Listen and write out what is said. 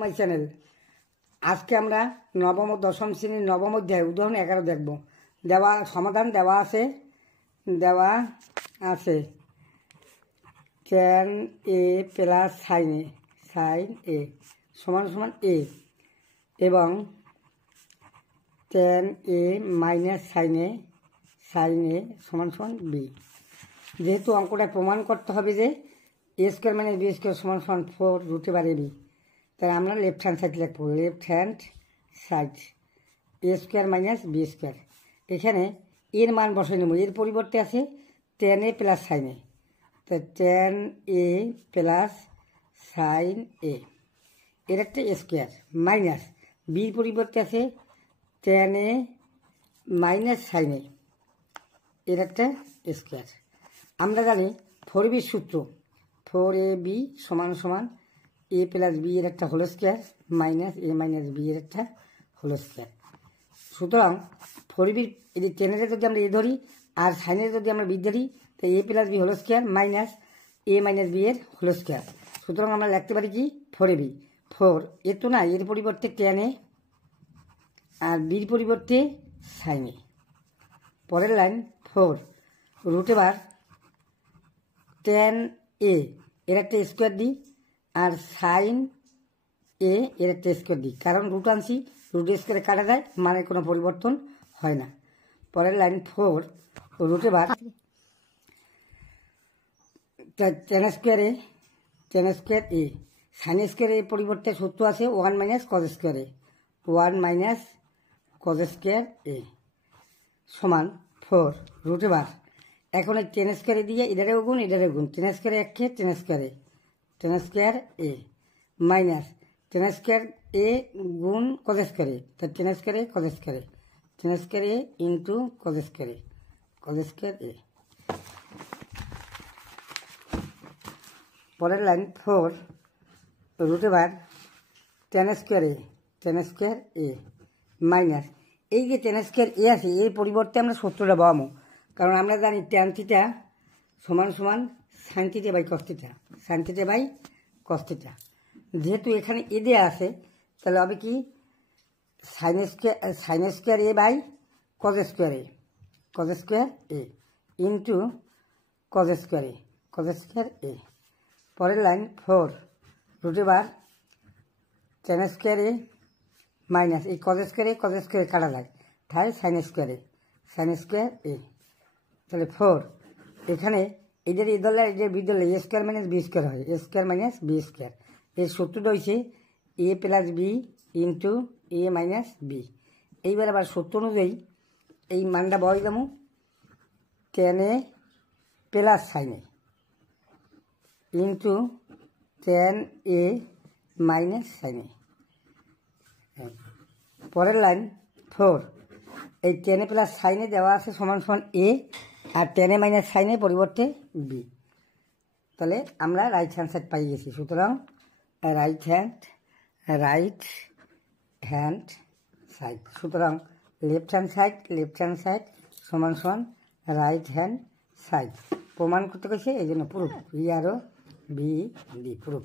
My channel. আজকে আমরা নবম ও দশম শ্রেণীর নবম অধ্যায় উদাহরণ 11 দেখব। সমাধান দেওয়া আছে tan a প্লাস সাইন এ সমান সমান এ এবং tan a মাইনাস সাইন এ সমান সমান বি। যেহেতু অঙ্কটা প্রমাণ করতে হবে যে এ স্কোয়ার মাইনাস বি স্কোয়ার সমান সমান 4√a বি, তাই আমরা লেফট হ্যান্ড সাইড লিখব। লেফট হ্যান্ড সাইড এ স্কোয়ার মাইনাস বি স্কোয়ার। এখানে এর মান বসাই নেব। এর পরিবর্তে আছে tan a প্লাস সাইন এ, তাই tan a প্লাস সাইন এ এর একটা স্কোয়ার মাইনাস বির পরিবর্তে আছে tan a মাইনাস সাইন এ এর একটা স্কোয়ার। আমরা জানি 4b সূত্র 4ab সমান সমান a প্লাস বি এর একটা whole square minus a minus B এর একটা হোল স্কোয়ার। সুতরাং 4b এই টেনের যদি আমরা এ ধরি আর সাইনের যদি আমরা বি ধরি, তো a plus B whole square minus a minus B এর হোল স্কোয়ার। সুতরাং আমরা লিখতে পারি কি 4ab। 4 এ তো না, এর পরিবর্তে tan a আর বির পরিবর্তে সাইন এ। পরের লাইন 4√, tan a এর একটা স্কোয়ার দিই আর সাইন এ এর একটা স্কোয়ার দিই, কারণ রুট আনছি, রুট স্কোয়ারে কাটা যায়, মানে কোনো পরিবর্তন হয় না। পরের লাইন 4√, tan স্কোয়ার এ সাইন স্কোয়ারের পরিবর্তে সূত্র আছে 1 মাইনাস কজ স্কোয়ারে 1 মাইনাস কজ স্কোয়ার এ সমান 4√। এখন এই tan স্কোয়ারে দিয়ে এটারেও গুণ tan স্কোয়ারে এক খেয়ে tan square a minus tan square এ গুণ কজ স্কোয়ারে, তাই tan square a into cos square a. পরের line 4√, tan square a minus এই যে tan স্কোয়ার এ আছে এর পরিবর্তে আমরা সূত্রটা বসাবো, কারণ আমরা জানি tan থিটা সমান সমান sine theta by cos theta. যেহেতু এখানে এ দেওয়া আছে, তাহলে হবে কি sine square a by cos square a into cos square a. পরের line 4√, tan square a minus এই কজ স্কোয়ারে কাটা যায়, তাই সাইন স্কোয়ার এ। তাহলে 4 এখানে এদের এ ধরলে এদের বি ধরলে এ স্কোয়ার মাইনাস বি স্কোয়ার হয়, এ স্কোয়ার মাইনাস বি স্কোয়ার। এর সূত্রটা হয়েছে এ প্লাস বি ইন্টু এ মাইনাস বি। এইবার আবার সূত্র অনুযায়ী এই মানটা বসাই দেবো, tan a plus sine a into tan a minus sine a. পরের লাইন 4 এই tan a plus sine a দেওয়া আছে সমান সমান এ আর tan a minus sine a পরিবর্তে বি। তাহলে আমরা রাইট হ্যান্ড সাইড পাই গেছি। সুতরাং রাইট হ্যান্ড সাইড সুতরাং লেফট হ্যান্ড সাইড সমান সমান রাইট হ্যান্ড সাইড প্রমাণ করতে গেছে, এই জন্য প্রুফ, বি প্রুফ।